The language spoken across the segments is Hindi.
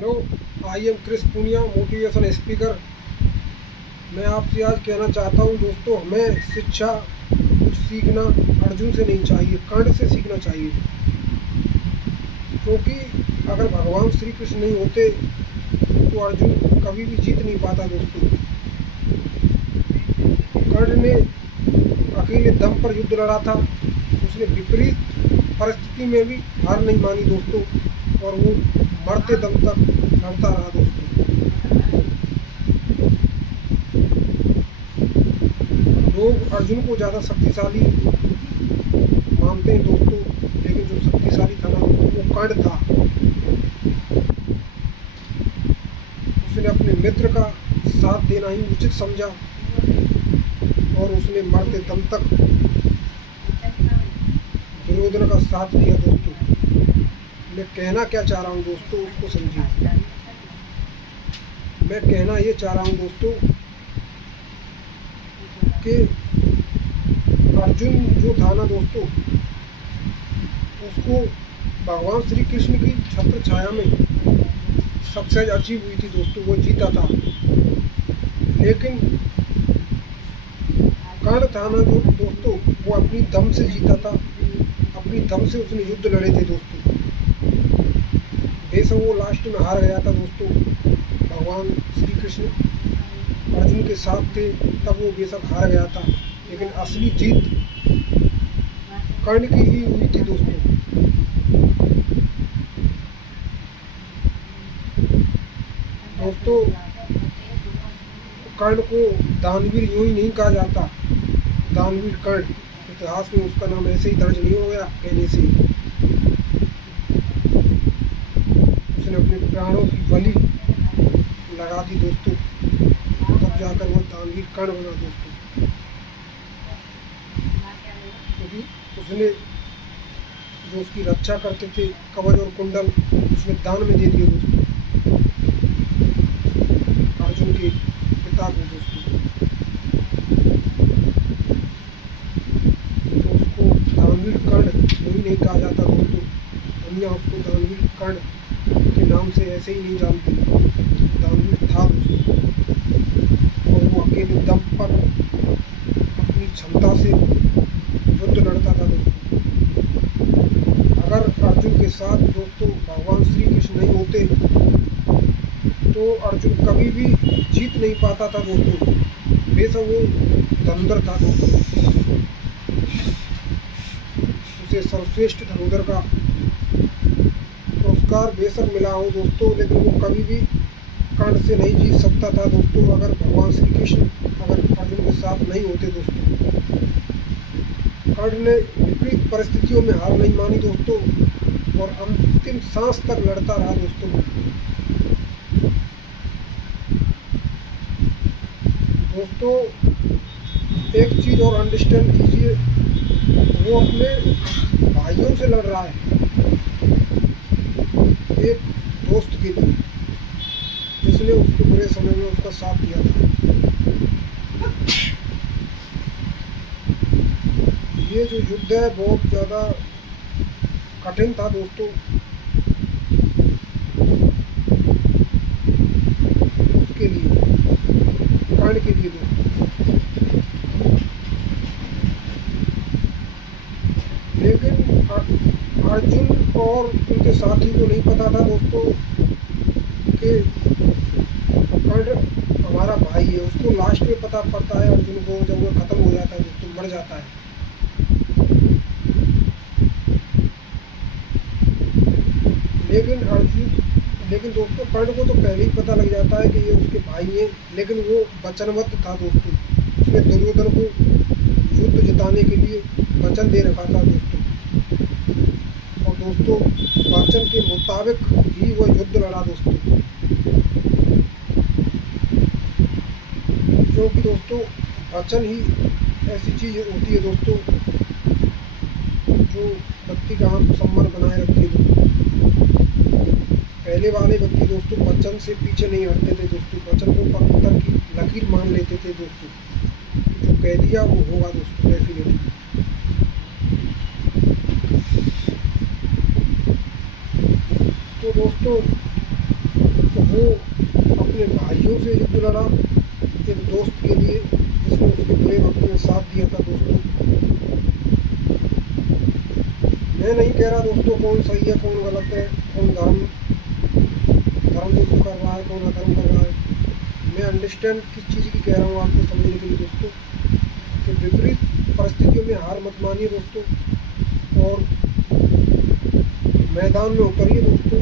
Hello, I am Chris Poonia, motivation speaker. मैं आपसे आज कहना चाहता हूँ दोस्तों, हमें शिक्षा कुछ सीखना अर्जुन से नहीं चाहिए, कर्ण से सीखना चाहिए। क्योंकि अगर भगवान श्री कृष्ण नहीं होते तो अर्जुन कभी भी जीत नहीं पाता दोस्तों। कर्ण ने अकेले दम पर युद्ध लड़ा था, उसने विपरीत परिस्थिति में भी हार नहीं मानी दोस्तों, और वो मरते दम तक लड़ता रहा दोस्तों। लोग अर्जुन को ज़्यादा शक्तिशाली मानते हैं दोस्तों, लेकिन जो शक्तिशाली था ना दोस्तों वो कर्ण था। उसने अपने मित्र का साथ देना ही उचित समझा और उसने मरते दम तक दुर्योधन का साथ दिया दोस्तों। मैं कहना क्या चाह रहा हूँ दोस्तों, उसको समझिए। मैं कहना ये चाह रहा हूँ दोस्तों कि अर्जुन जो था ना दोस्तों, उसको भगवान श्री कृष्ण की छत्र छाया में सक्सेस अचीव हुई थी दोस्तों, वो जीता था। लेकिन कर्ण था ना जो दोस्तों, वो अपनी दम से जीता था, अपनी दम से उसने युद्ध लड़े थे दोस्तों। बेशक वो लास्ट में हार गया था दोस्तों, भगवान श्री कृष्ण अर्जुन के साथ थे तब वो बेशक हार गया था, लेकिन असली जीत कर्ण की ही हुई थी दोस्तों। दोस्तों, कर्ण को दानवीर यूं ही नहीं कहा जाता, दानवीर कर्ण, इतिहास में उसका नाम ऐसे ही दर्ज नहीं हो गया कहने से। उसने अपने प्राणों की बलि लगा दी दोस्तों, तब जाकर वो दानवीर कर्ण बना दोस्तों। क्योंकि उसने जो उसकी रक्षा करते थे कवच और कुंडल, उसने दान में दे दिए दोस्तों अर्जुन के पिता को दोस्तों। तो उसको दानवीर कर्ण वही नहीं कहा जाता दोस्तों, दुनिया उसको दानवीर कर्ण के नाम से ऐसे ही नहीं जानती। दानवीर था दोस्तों, और वो अकेले दम पर अपनी क्षमता से युद्ध लड़ता था दोस्तों। अगर अर्जुन के साथ दोस्तों भगवान श्री कृष्ण नहीं होते तो अर्जुन कभी भी जीत नहीं पाता था दोस्तों। बेशक वो धनुधर था दोस्तों, उसे सर्वश्रेष्ठ धनुधर का पुरस्कार बेशक मिला हो दोस्तों, लेकिन वो कभी भी कर्ण से नहीं जीत सकता था दोस्तों, अगर भगवान श्री कृष्ण अगर अर्जुन के साथ नहीं होते दोस्तों। कर्ण ने विपरीत परिस्थितियों में हार नहीं मानी दोस्तों, और अंतिम सांस तक लड़ता रहा दोस्तों। दोस्तों, एक चीज़ और अंडरस्टैंड कीजिए, वो अपने भाइयों से लड़ रहा है, एक दोस्त के लिए जिसने उसके बुरे समय में उसका साथ दिया था। ये जो युद्ध है बहुत ज़्यादा कठिन था दोस्तों, उसके लिए, कर्ण के लिए दोस्तों। लेकिन अर्जुन और उनके साथी को नहीं पता था दोस्तों कि कर्ण हमारा भाई है। उसको लास्ट में पता पड़ता है अर्जुन को, जब वो ख़त्म हो जाता है दोस्तों, मर जाता है। लेकिन दोस्तों कर्ण को तो पहले ही पता लग जाता है कि ये उसके भाई हैं, लेकिन वो वचनबद्ध था दोस्तों। उसने दुर्योधन को युद्ध जिताने के लिए वचन दे रखा था दोस्तों, और दोस्तों वचन के मुताबिक ही वह युद्ध लड़ा दोस्तों। क्योंकि दोस्तों वचन ही ऐसी चीज़ होती है दोस्तों जो व्यक्ति का आत्मसम्मान बनाए रखती है दोस्तों। पहले वाले व्यक्ति दोस्तों वचन से पीछे नहीं हटते थे दोस्तों, वचन को पत्थर की लकीर मान लेते थे दोस्तों, जो कह दिया वो होगा दोस्तों डेफिनेटली। तो दोस्तों वो अपने भाइयों से युद्ध लड़ा एक दोस्त के लिए जिसने उसके बुरे वक्त में साथ दिया था दोस्तों। मैं नहीं कह रहा दोस्तों कौन सही है कौन गलत है, कौन धर्म युद्ध कर रहा है कौन अधर्म कर रहा है। मैं अंडरस्टैंड किस चीज़ की कह रहा हूँ आपको समझने के लिए दोस्तों, कि विपरीत परिस्थितियों में हार मत मानिए दोस्तों, और मैदान में उतरिए दोस्तों,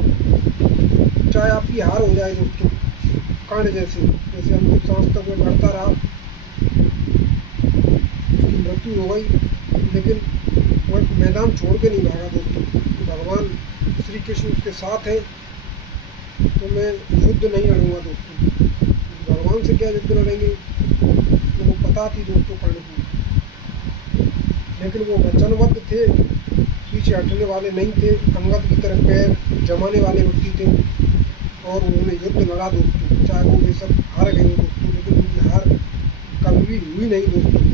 चाहे आपकी हार हो जाए दोस्तों। कर्ण जैसे अंतिम सांस तक वो लड़ता रहा, उसकी मृत्यु हो गई, लेकिन वो मैदान छोड़ के नहीं भागा दोस्तों। भगवान श्री कृष्ण उसके साथ है तो मैं युद्ध नहीं लड़ूंगा दोस्तों। भगवान से क्या युद्ध लड़ेंगे, वो पता थी दोस्तों कर्ण को, लेकिन वो वचनबद्ध थे, पीछे हटने वाले नहीं थे, अंगद की तरफ पैर जमाने वाले व्यक्ति थे और उन्होंने युद्ध लड़ा दोस्तों। चाहे वो बेशक हार गए दोस्तों, लेकिन उनकी हार कभी भी हुई नहीं दोस्तों।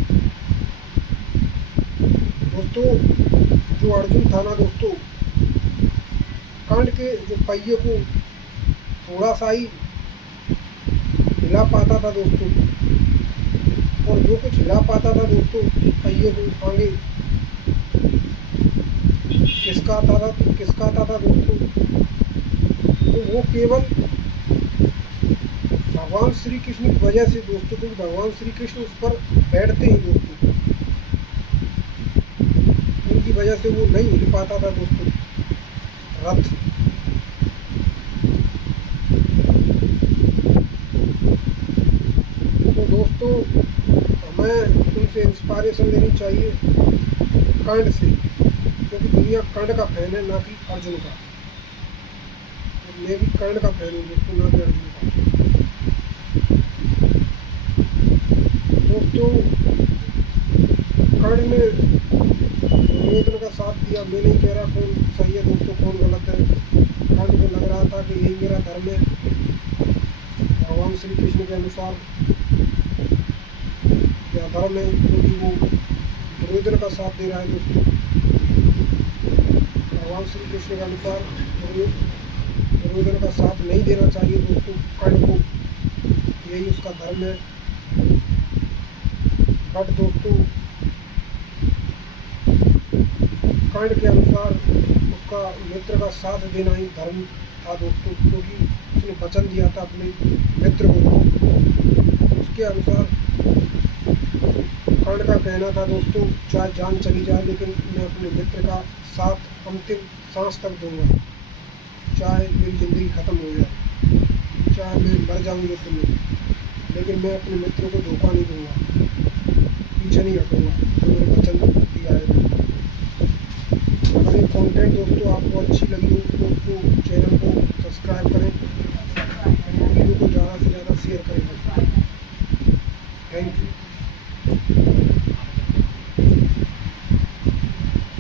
जो अर्जुन था ना दोस्तों, कर्ण के जो पहिए को थोड़ा सा ही हिला पाता था दोस्तों, और जो कुछ हिला पाता था दोस्तों पहिए को आगे किसका आता था दोस्तों, तो वो केवल भगवान श्री कृष्ण की वजह से दोस्तों, क्योंकि भगवान श्री कृष्ण उस पर बैठते ही दोस्तों, उनकी वजह से वो नहीं हिल पाता था दोस्तों रथ। तो दोस्तों हमें उनसे इंस्पायरेशन लेनी चाहिए कर्ण से, क्योंकि दुनिया कर्ण का फैन है ना कि अर्जुन का। मैं भी कर्ण का फैन हूँ दोस्तों, ना कि अर्जुन का। दोस्तों कर्ण ने दुर्योधन का साथ दिया। मैं नहीं कह रहा कौन सही है दोस्तों कौन गलत है। कर्ण को लग रहा था कि यही मेरा धर्म है भगवान श्री कृष्ण के अनुसार, या धर्म है, क्योंकि वो दुर्योधन का साथ दे रहा है दोस्तों। भगवान श्री कृष्ण के अनुसार दुर्योधन का साथ नहीं देना चाहिए दोस्तों कर्ण को, यही उसका धर्म है। बट दोस्तों कर्ण के अनुसार उसका मित्र का साथ देना ही धर्म था दोस्तों, क्योंकि उसने वचन दिया था अपने मित्र को। उसके अनुसार कर्ण का कहना था दोस्तों, चाहे जान चली जाए लेकिन मैं अपने मित्र का साथ अंतिम सांस तक दूंगा, चाहे मेरी ज़िंदगी ख़त्म हो जाए, चाहे मैं मर जाऊँ युद्ध में, लेकिन मैं अपने मित्र को धोखा नहीं दूंगा, पीछे नहीं हटूंगा जो मैंने वचन दिया है दोस्तों। अगर ये कंटेंट दोस्तों आपको अच्छी लगी हो तो दोस्तों चैनल को सब्सक्राइब करें, वीडियो को ज़्यादा से ज़्यादा शेयर करें दोस्तों।